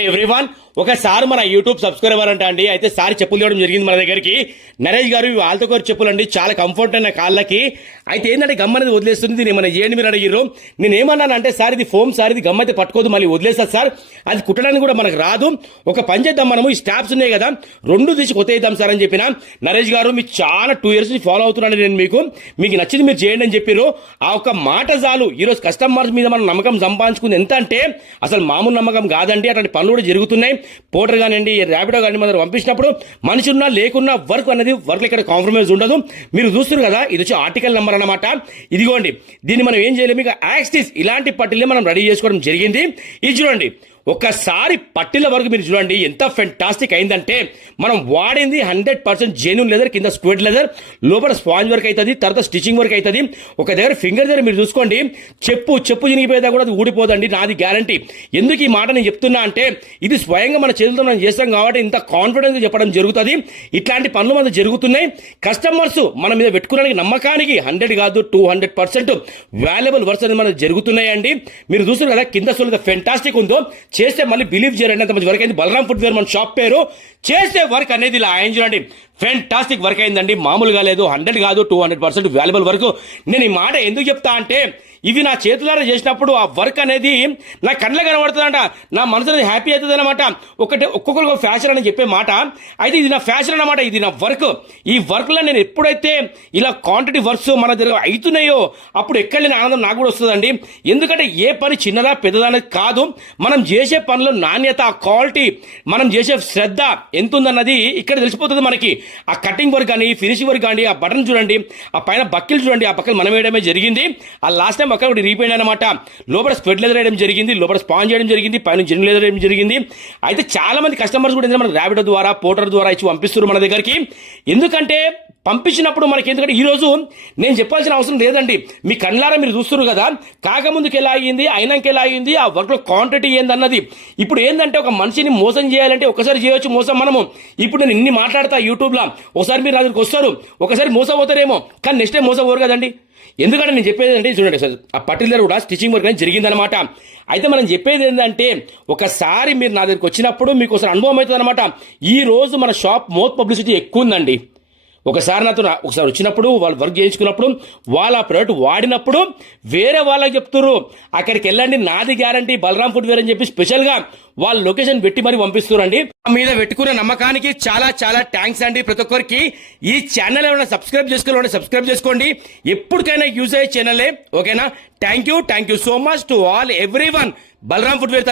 Everyone ఒకసారి మన YouTube subscriber అంట అండి. అయితే సారి చెప్పులు తేవడం జరిగింది మన దగ్గరికి. నరేష్ గారు ఇవి వాళ్ళతో గారు చెప్పులు అండి చాలా కంఫర్ట్ అయిన కాళ్ళకి. అయితే ఏంటంటే గమ్ అనేది వదిలేస్తుంది. దీన్ని ఏమైనా చేయండి మీరు అడిగిర్రు. నేను ఏమన్నాను అంటే సార్ ఇది ఫోమ్ సార్ ఇది గమ్ అయితే పట్టుకోదు. మళ్ళీ వదిలేస్తారు సార్. అది కుట్టడానికి కూడా మనకు రాదు. ఒక పని చేద్దాం మనము. ఈ స్టాప్స్ ఉన్నాయి కదా. రెండు తీసి కొత్తేద్దాం సార్ అని చెప్పిన నరేష్ గారు. మీకు చాలా టూ ఇయర్స్ ఫాలో అవుతున్నాను నేను మీకు. మీకు నచ్చింది మీరు చేయండి అని చెప్పారు ఆ ఒక్క మాట చాలు. ఈరోజు కస్టమర్స్ మీద మనం నమ్మకం సంపాదించుకుంది ఎంత అంటే అసలు మామూలు నమ్మకం కాదండి. అట్లాంటి పనులు కూడా జరుగుతున్నాయి. పోటర్ కానివ్వండి ర్యాపిడో కానీ మన పంపించినప్పుడు మనిషి ఉన్నా లేకున్నా వర్క్ అనేది వర్క్ ఇక్కడ కాంప్రమైజ్ ఉండదు. మీరు చూస్తున్నారు కదా ఇది వచ్చి ఆర్టికల్ నెంబర్ అన్నమాట. ఇదిగోండి దీన్ని మనం ఏం చేయలేము. ఇక యాక్సిస్ ఇలాంటి పట్టిల్ని మనం రెడీ చేసుకోవడం జరిగింది. ఇది చూడండి ఒకసారి పట్టిల వరకు మీరు చూడండి ఎంత ఫెంటాస్టిక్ అయిందంటే మనం వాడింది హండ్రెడ్ పర్సెంట్ జెన్యున్ లెదర్ కింద స్క్వేడ్ లెదర్ లోపల స్పాంజ్ వర్క్ అవుతుంది తర్వాత స్టిచ్చింగ్ వర్క్ అవుతుంది ఒక దగ్గర ఫింగర్ దగ్గర మీరు చూసుకోండి చెప్పు చెప్పు చినిగిపోయేదా కూడా అది ఊడిపోదండి నాది గ్యారంటీ ఎందుకు ఈ మాట నేను చెప్తున్నా అంటే ఇది స్వయంగా మన చేతులతో మనం చేస్తాం కాబట్టి ఇంత కాన్ఫిడెన్స్ చెప్పడం జరుగుతుంది. ఇట్లాంటి పనులు మనకు జరుగుతున్నాయి. కస్టమర్స్ మన మీద పెట్టుకోవడానికి నమ్మకానికి హండ్రెడ్ కాదు two hundred percent valuable works అనేది మనకు జరుగుతున్నాయండి. మీరు చూస్తున్నారు కదా కింద చూడండి ఫెంటాస్టిక్ ఉందో చేస్తే మళ్ళీ బిలీవ్ చేయండి అంత మంచి వర్క్ అయింది బలరాం ఫుడ్ మన షాప్ పేరు. చేస్తే వర్క్ అనేది ఇలా ఆయన చూడండి ఫెంటాస్టిక్ వర్క్ అయిందండి. మామూలుగా లేదు. హండ్రెడ్ కాదు two hundred percent valuable work నేను ఈ మాట ఎందుకు చెప్తా అంటే ఇవి నా చేతులారా చేసినప్పుడు ఆ వర్క్ అనేది నా కళ్ళ కనబడుతుందంట. నా మనసు అనేది హ్యాపీ అవుతుంది అనమాట ఒకటి ఒక్కొక్కరికి ఒక ఫ్యాషన్ అని చెప్పే మాట. అయితే ఇది నా ఫ్యాషన్ అన్నమాట. ఇది నా వర్క్ ఈ వర్క్లో నేను ఎప్పుడైతే ఇలా క్వాంటిటీ వర్క్స్ మన దగ్గర అవుతున్నాయో అప్పుడు ఎక్కడ లేని ఆనందం నాకు కూడా వస్తుందండి. ఎందుకంటే ఏ పని చిన్నదా పెద్దదా అనేది కాదు. మనం చేసే పనిలో నాణ్యత క్వాలిటీ మనం చేసే శ్రద్ధ ఎంత ఉందన్నది ఇక్కడ తెలిసిపోతుంది మనకి. ఆ కటింగ్ వర్క్ కానీ ఫినిషింగ్ వర్క్ కానీ ఆ బటన్ చూడండి ఆ పైన బక్కిలు చూడండి ఆ బక్కలు మనం వేయడమే జరిగింది. ఆ లాస్ట్ టైం బక్కలు ఒకటి రీపోయింది అనమాట లోపల స్పెడ్ లెదర్ వేయడం జరిగింది లోపల స్పాంజ్ చేయడం జరిగింది పైన జెన్ లెదర్ వేయడం జరిగింది. అయితే చాలా మంది కస్టమర్స్ కూడా ఏంటంటే మన ర్యాపిడో ద్వారా పోర్టర్ ద్వారా ఇచ్చి పంపిస్తున్నారు మన దగ్గరికి. ఎందుకంటే పంపించినప్పుడు మనకి ఎందుకంటే ఈ రోజు నేను చెప్పాల్సిన అవసరం లేదండి. మీ కళ్ళారా మీరు చూస్తున్నారు కదా? కాకముందుకు ఎలా అయ్యింది అయినాక ఎలా అయ్యింది ఆ వర్క్లో క్వాంటిటీ ఏందన్నది. ఇప్పుడు ఏంటంటే ఒక మనిషిని మోసం చేయాలంటే ఒకసారి చేయొచ్చు మోసం మనము. ఇప్పుడు నేను ఇన్ని మాట్లాడతా యూట్యూబ్లో. ఒకసారి మీరు నా దగ్గరికి వస్తారు. ఒకసారి మోసం అవుతారేమో కానీ నెక్స్ట్ టైం మోసం పోరు కదండి. ఎందుకంటే నేను చెప్పేది అంటే చూడండి సార్ ఆ పర్టికులర్ కూడా స్టిచ్చింగ్ వర్క్ అనేది జరిగిందనమాట అయితే మనం చెప్పేది ఏంటంటే ఒకసారి మీరు నా దగ్గరికి వచ్చినప్పుడు మీకు ఒకసారి అనుభవం అవుతుంది అనమాట ఈ రోజు మన షాప్ మోత్ పబ్లిసిటీ ఎక్కువ ఉందండి. ఒకసారి నాతో ఒకసారి వచ్చినప్పుడు వాళ్ళు వర్క్ చేయించుకున్నప్పుడు వాళ్ళ ఆ ప్రోడక్ట్ వాడినప్పుడు వేరే వాళ్ళకి చెప్తున్నారు అక్కడికి వెళ్ళండి నాది గ్యారంటీ బలరాం ఫుడ్ వేర్ అని చెప్పి స్పెషల్గా వాళ్ళ లొకేషన్ పెట్టి మరి పంపిస్తున్నారండి. మా మీద పెట్టుకున్న నమ్మకానికి చాలా చాలా థ్యాంక్స్ అండి ప్రతి ఒక్కరికి. ఈ ఛానల్ ఏమైనా సబ్స్క్రైబ్ చేసుకోవాలంటే సబ్స్క్రైబ్ చేసుకోండి. ఎప్పటికైనా యూజ్ అయ్యే ఛానలే ఓకేనా thank you thank you so much to all everyone Balaram food wear